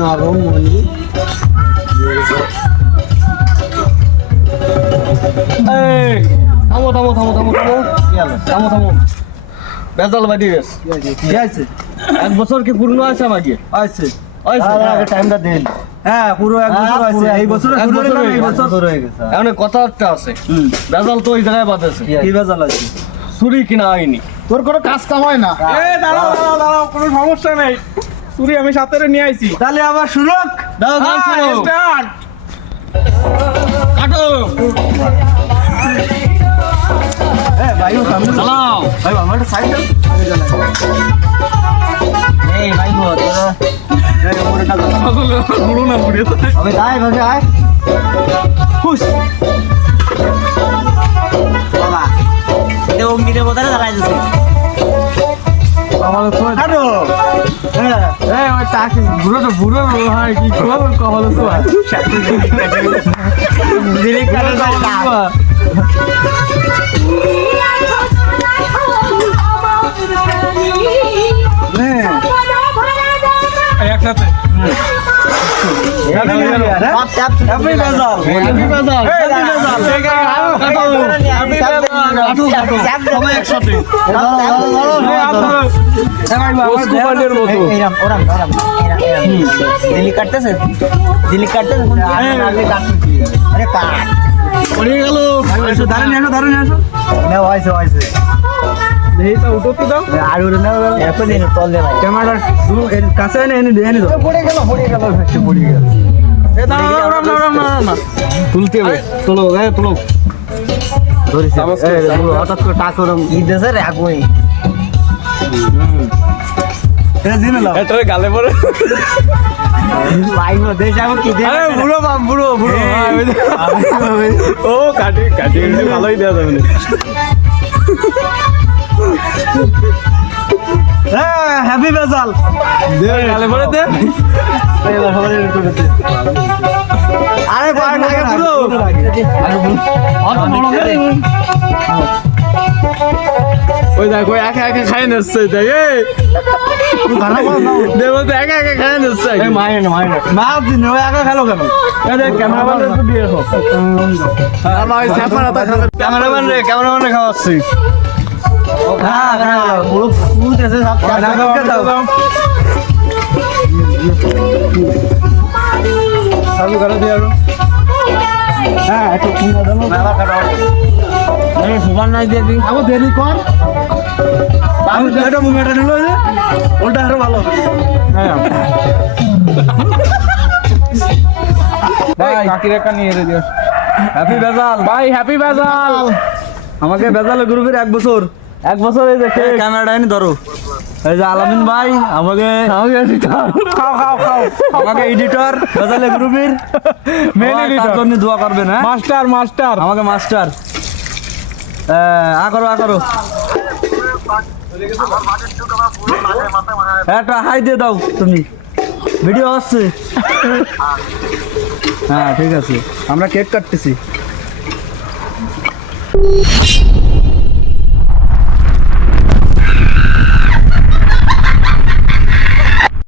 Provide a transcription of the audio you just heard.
নরম মন্দির। থামো থামো থামো থামো থামো। থামো থামো। বেজাল বাদি গেছ আছে? এক বছর কি পূর্ণ আছে আমাকে? আছে। আছে টাইমটা দিন। হ্যাঁ পুরো এক বছর হ্যাঁ, আছে। এই বছর। বছর হয়ে এই বছর হয়ে গেছে। এখন কথা একটা আছে। হুম। বেজাল তো ওই জায়গায় বাঁধেছে। কি বেজাল আছে? চুরি কিনা হয়নি। তোর কোনো কাজ কাম হয় না? এ দাঁড়াও দাঁড়াও দাঁড়াও কোনো সমস্যা নেই। চুরি আমি সাথে নিয়ে আইছি। তাহলে আবার শুরুক দাও গান হ্যাঁ, start! কাটো। ভাই ও সামনে চালাও। ভাই আমার সাইড দাও। এই ভাই গো তোরা এই ওরে কাজ বলো না তো। আমি যাই ভাই আয়। খুশ আমার তো হ্যাঁ ওই টাকি বুড়ো তো বুড়ো হয় কি তো দিলে কাটো হ্যাঁ। একসাথে। দিলি কাটতেছে দিলি কাটতেছে আরে কাট পড়ে গেল আসো দাঁড়ান আসো দাঁড়ান আসো না হয়েছে হয়েছে এইটা উঠো তো দাও। আর ওরে না এখন দিন তল দে ভাই। ক্যামেরা কাছে এনে এনে এনে দাও পড়ে গেল পড়ে গেল। পড়ে গেল। এ দাঁড়াও, দাঁড়াও, দাঁড়াও, দাঁড়াও, দাঁড়াও। তুলতে হবে। তোলো গায়ে তোলো। ধরিস হঠাৎ করে টাক করম ই দেশে রে আগুই এটা দিন লাও এটারে গালে পড়ে। ভাই গো দেশ আমি কি দেশ? আরে বুড়ো বাম বুড়ো বুড়ো। হ্যাঁ, ও কাটি কাটি ভালোই দেওয়া যাবে। না। হ্যাঁ হ্যাপি বেজাল গালে পড়ে দে। আরে পার লাগে পুরো অত বড় করে ওই দেখো একা একা খাই নিচ্ছে এই। দেবো তো একা একা খাই নিচ্ছে। মায়ের না মায়ের না। মা দিন ওই একা খেলো কেন? ক্যামেরাম্যান খাবে। ক্যামেরাম্যান রে ক্যামেরাম্যান রে খাওয়াচ্ছি। চালু করে দিয়ে আরও হ্যাঁ একটু মেলা কাটাও এই নাই দিয়ে দিন আবো দেরি কর আমি এটা মুমেটা নিল যে ওটা আরও ভালো হবে ভাই কাকির একা নিয়ে দিও হ্যাপি বেজাল ভাই হ্যাপি বেজাল আমাকে বেজাল গ্রুপের এক বছর। এক বছর এই যে ক্যামেরাটা এনে ধরো। এই যে আলামিন ভাই আমাকে খাও খাও খাও আমাকে এডিটর বেজালে গ্রুপের। মেন এডিটর জন্য দোয়া করবেন হ্যাঁ? মাস্টার মাস্টার আমাকে মাস্টার আ করো আ করো। একটা হাই দিয়ে দাও তুমি। ভিডিও আসছে। হ্যাঁ ঠিক আছে। আমরা কেক কাটতেছি।